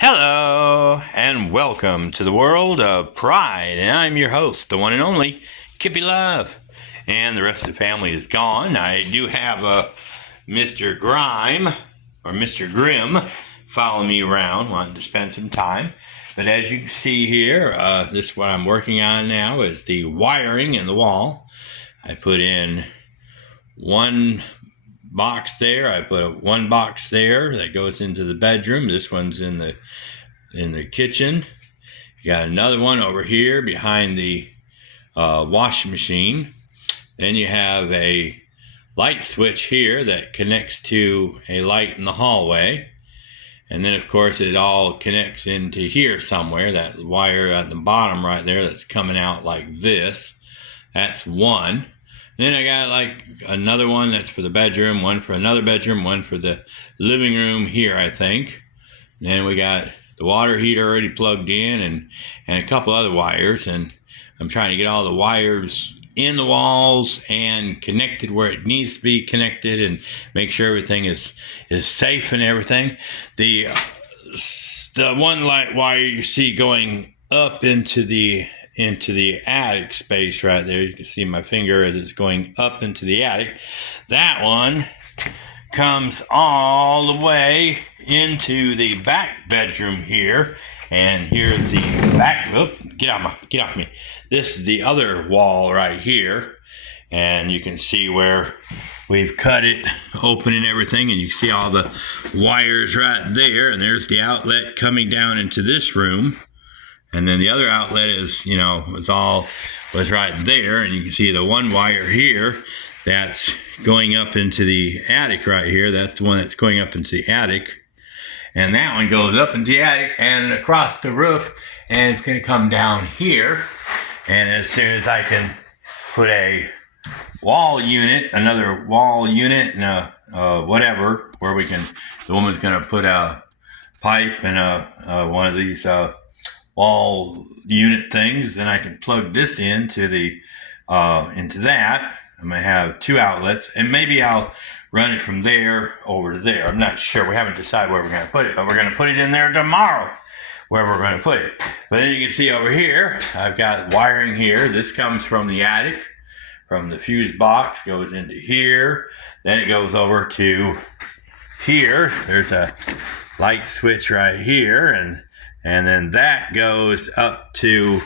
Hello, and welcome to the world of pride. And I'm your host, the one and only Kippy Love. And the rest of the family is gone. I do have a Mr. Grime, or Mr. Grimm, follow me around, wanting to spend some time. But as you can see here, this is what I'm working on now is the wiring in the wall. I put in one box there. I put one box there that goes into the bedroom. This one's in the kitchen. You got another one over here behind the washing machine. Then you have a light switch here that connects to a light in the hallway. And then, of course, it all connects into here somewhere. That wire at the bottom right there that's coming out like this. That's one. Then I got like another one that's for the bedroom, one for another bedroom, one for the living room here, I think. Then we got the water heater already plugged in and a couple other wires. And I'm trying to get all the wires in the walls and connected where it needs to be connected and make sure everything is safe and everything. The one light wire you see going up into the attic space right there. You can see my finger as it's going up into the attic. That one comes all the way into the back bedroom here. And here's the back. Oh, get off me. This is the other wall right here. And you can see where we've cut it open and everything. And you see all the wires right there. And there's the outlet coming down into this room. And then the other outlet is, was right there. And you can see the one wire here that's going up into the attic right here. That's the one that's going up into the attic. And that one goes up into the attic and across the roof. And it's going to come down here. And as soon as I can put a wall unit, another wall unit, and a whatever, where we can, the woman's going to put a pipe and one of these wall unit things, then I can plug this into that. I'm going to have two outlets, and maybe I'll run it from there over to there. I'm not sure. We haven't decided where we're going to put it, but we're going to put it in there tomorrow, where we're going to put it. But then you can see over here, I've got wiring here. This comes from the attic, from the fuse box, goes into here. Then it goes over to here. There's a light switch right here, and then that goes up to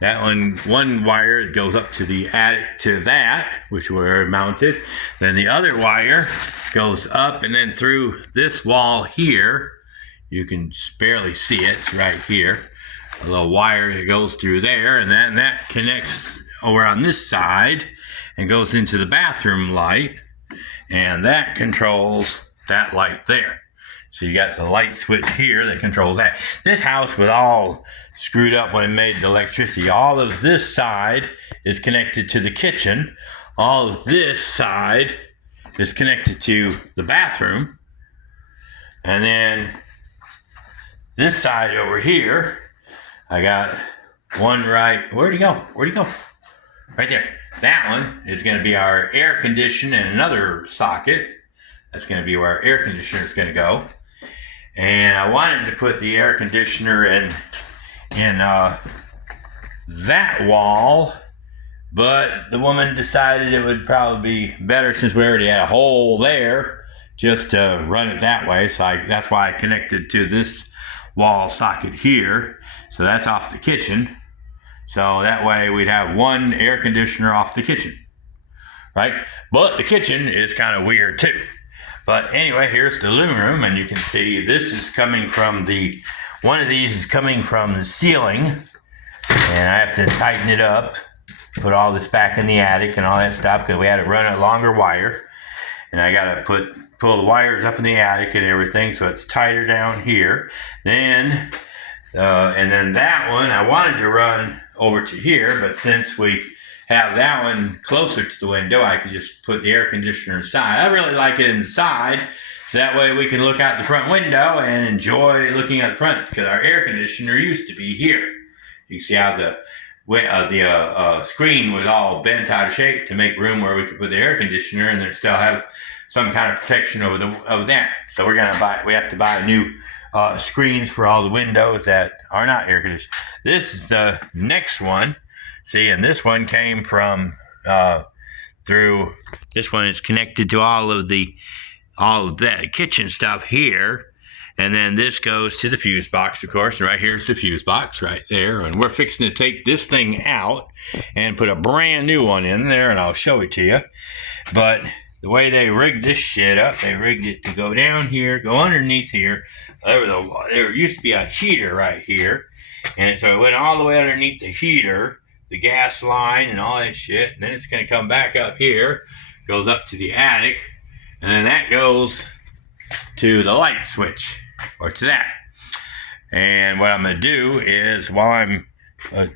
that one wire goes up to the attic to that, which we're mounted. Then the other wire goes up and then through this wall here. You can barely see it. It's right here. A little wire that goes through there, and that connects over on this side and goes into the bathroom light, and that controls that light there. So you got the light switch here that controls that. This house was all screwed up when it made the electricity. All of this side is connected to the kitchen. All of this side is connected to the bathroom. And then this side over here, I got one right. Where'd he go? Right there. That one is going to be our air conditioner and another socket. That's going to be where our air conditioner is going to go. And I wanted to put the air conditioner in that wall, but the woman decided it would probably be better, since we already had a hole there, just to run it that way. So that's why I connected to this wall socket here. So that's off the kitchen. So that way we'd have one air conditioner off the kitchen, right? But the kitchen is kind of weird too. But anyway, here's the living room, and you can see this is coming from one of these is coming from the ceiling, and I have to tighten it up, put all this back in the attic and all that stuff, because we had to run a longer wire, and I got to pull the wires up in the attic and everything, so it's tighter down here. Then, and then that one I wanted to run over to here, but since we have that one closer to the window, I could just put the air conditioner inside. I really like it inside, so that way we can look out the front window and enjoy looking out the front, because our air conditioner used to be here. You see how the screen was all bent out of shape to make room where we could put the air conditioner and then still have some kind of protection over that. So we have to buy a new screens for all the windows that are not air conditioned. This is the next one. See, and this one came from through. This one is connected to all of that kitchen stuff here. And then this goes to the fuse box, of course. And right here's the fuse box right there. And we're fixing to take this thing out and put a brand new one in there, and I'll show it to you. But the way they rigged this shit up, they rigged it to go down here, go underneath here. There used to be a heater right here. And so it went all the way underneath the heater, the gas line and all that shit. And then it's going to come back up here, goes up to the attic, and then that goes to the light switch, or to that. And what I'm going to do is, while I'm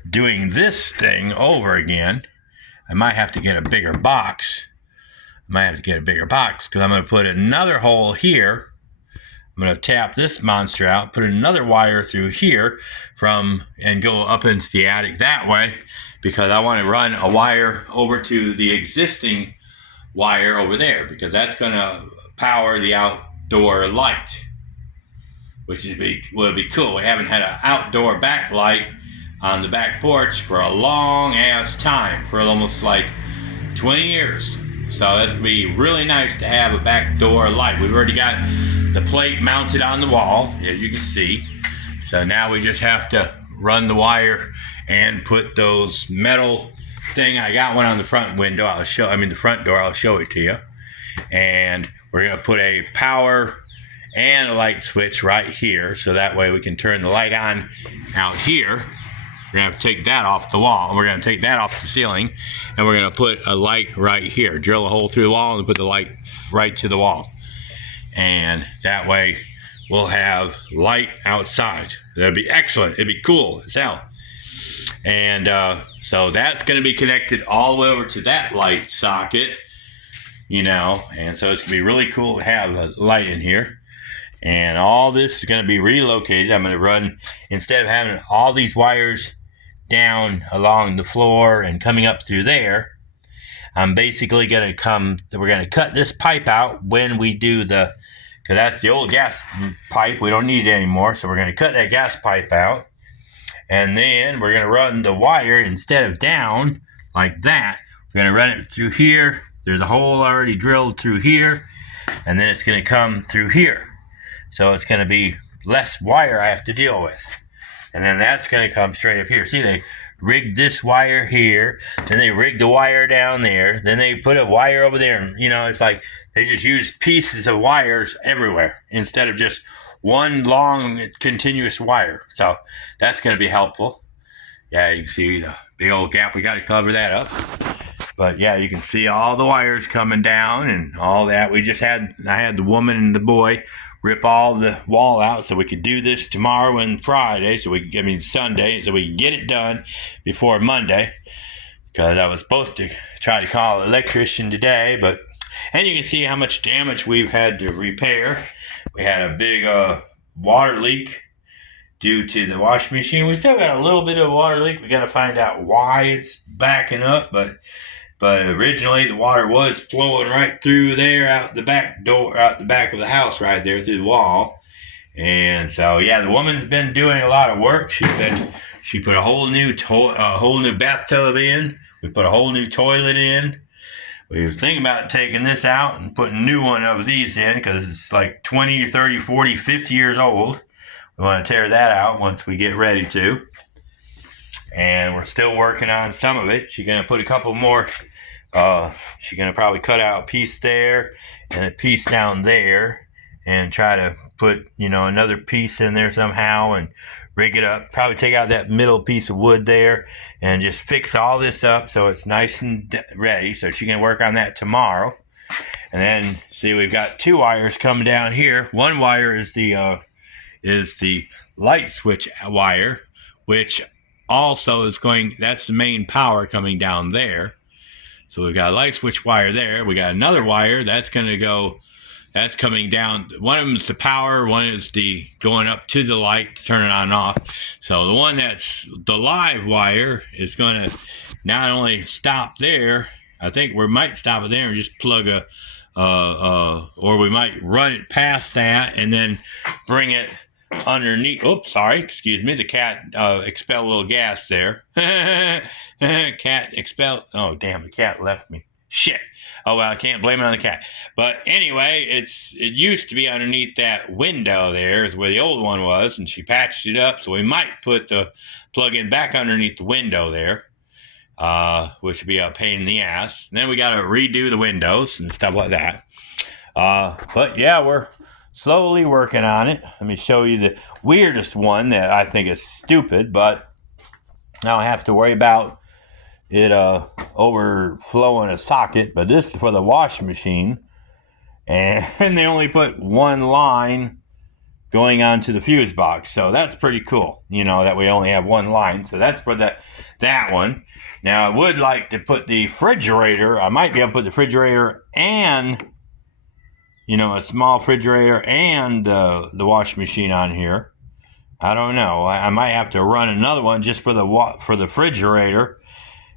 doing this thing over again, I might have to get a bigger box. Because I'm going to put another hole here. I'm going to tap this monster out, put another wire through here and go up into the attic that way, because I want to run a wire over to the existing wire over there, because that's going to power the outdoor light, which will be cool. We haven't had an outdoor backlight on the back porch for a long ass time, for almost like 20 years. So that's going to be really nice to have a backdoor light. We've already got the plate mounted on the wall, as you can see. So now we just have to run the wire and put those metal thing. I got one on the front window. The front door. I'll show it to you. And we're going to put a power and a light switch right here, so that way we can turn the light on out here. We're going to have to take that off the wall. We're going to take that off the ceiling, and we're going to put a light right here. Drill a hole through the wall and put the light right to the wall. And that way we'll have light outside. That'd be excellent. It'd be cool as hell. And so that's going to be connected all the way over to that light socket, and so it's going to be really cool to have a light in here. And all this is going to be relocated. I'm going to run, instead of having all these wires down along the floor and coming up through there, I'm basically going to we're going to cut this pipe out when we do because that's the old gas pipe. We don't need it anymore. So we're going to cut that gas pipe out. And then we're going to run the wire, instead of down like that, we're going to run it through here. There's a hole already drilled through here. And then it's going to come through here. So it's going to be less wire I have to deal with. And then that's going to come straight up here. See, they rigged this wire here. Then they rigged the wire down there. Then they put a wire over there. And, it's like they just use pieces of wires everywhere instead of just one long continuous wire. So that's going to be helpful. Yeah, you can see the big old gap. We got to cover that up. But yeah, you can see all the wires coming down and all that. I had the woman and the boy rip all the wall out so we could do this tomorrow and Friday, Sunday, so we could get it done before Monday. Because I was supposed to try to call an electrician today, and you can see how much damage we've had to repair. We had a big water leak due to the washing machine. We still got a little bit of a water leak. We got to find out why it's backing up, but originally the water was flowing right through there out the back of the house, right there through the wall. And so yeah, the woman's been doing a lot of work. She put a whole new bathtub in. We put a whole new toilet in. We were thinking about taking this out and putting a new one of these in, because it's like 20, 30, 40, 50 years old. We want to tear that out once we get ready to. And we're still working on some of it. She's going to put a couple more. She's going to probably cut out a piece there and a piece down there and try to put, another piece in there somehow and rig it up. Probably take out that middle piece of wood there and just fix all this up so it's nice and ready. So she can work on that tomorrow. And then, see, we've got two wires coming down here. One wire is the light switch wire, which also is that's the main power coming down there. So we've got a light switch wire there. We got another wire that's coming down. One of them is the power, one is the going up to the light to turn it on and off. So the one that's the live wire is going to not only stop there, I think we might stop it there and just plug or we might run it past that and then bring it underneath. Oops, sorry, excuse me. The cat expelled a little gas there. Cat expelled. Oh, damn, the cat left me. Shit. Oh, well, I can't blame it on the cat. But anyway, it used to be underneath that window there is where the old one was, and she patched it up, so we might put the plug-in back underneath the window there, which would be a pain in the ass. And then we got to redo the windows and stuff like that. But yeah, we're slowly working on it. Let me show you the weirdest one that I think is stupid, but I don't have to worry about it overflowing a socket. But this is for the washing machine, and they only put one line going onto the fuse box, so that's pretty cool, that we only have one line. So that's for that one. Now I would like to put the refrigerator. I might be able to put the refrigerator and a small refrigerator and the washing machine on here. I don't know. I might have to run another one just for the refrigerator,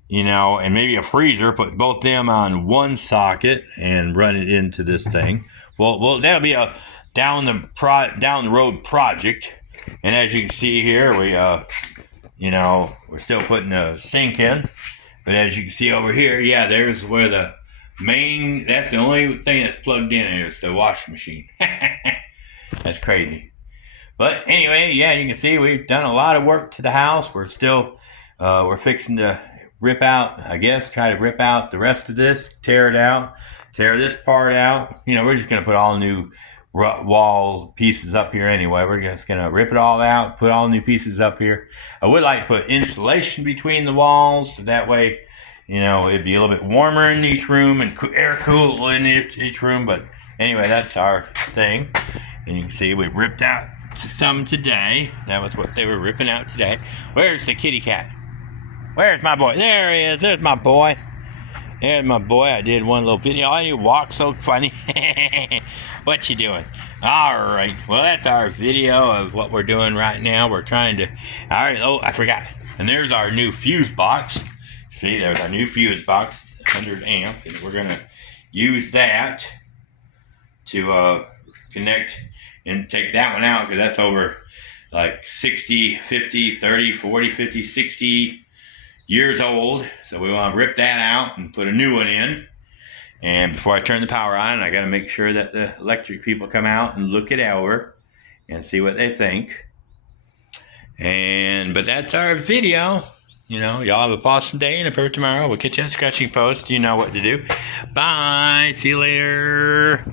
and maybe a freezer. Put both them on one socket and run it into this thing. Well, that'll be a down the road project. And as you can see here, we're still putting the sink in. But as you can see over here, yeah, there's where that's the only thing that's plugged in is the washing machine. That's crazy. But anyway, yeah, you can see we've done a lot of work to the house. We're still, we're fixing to try to rip out the rest of this, tear it out, tear this part out. We're just going to put all new wall pieces up here anyway. We're just going to rip it all out, put all new pieces up here. I would like to put insulation between the walls. So that way, it'd be a little bit warmer in each room and air cool in each room. But anyway, that's our thing. And you can see we ripped out some today. That was what they were ripping out today. Where's the kitty cat? Where's my boy? There he is. There's my boy. There's my boy. I did one little video. Oh, you walk so funny. What you doing? All right. Well, that's our video of what we're doing right now. We're trying to... All right. Oh, I forgot. And there's our new fuse box. See, there's our new fuse box, 100 amp. And we're going to use that to connect and take that one out, because that's over like 60, 50, 30, 40, 50, 60 years old. So we want to rip that out and put a new one in. And before I turn the power on, I got to make sure that the electric people come out and look it over and see what they think. But that's our video. Y'all have a awesome day and a perfect tomorrow. We'll catch you on Scratching Post. You know what to do. Bye. See you later.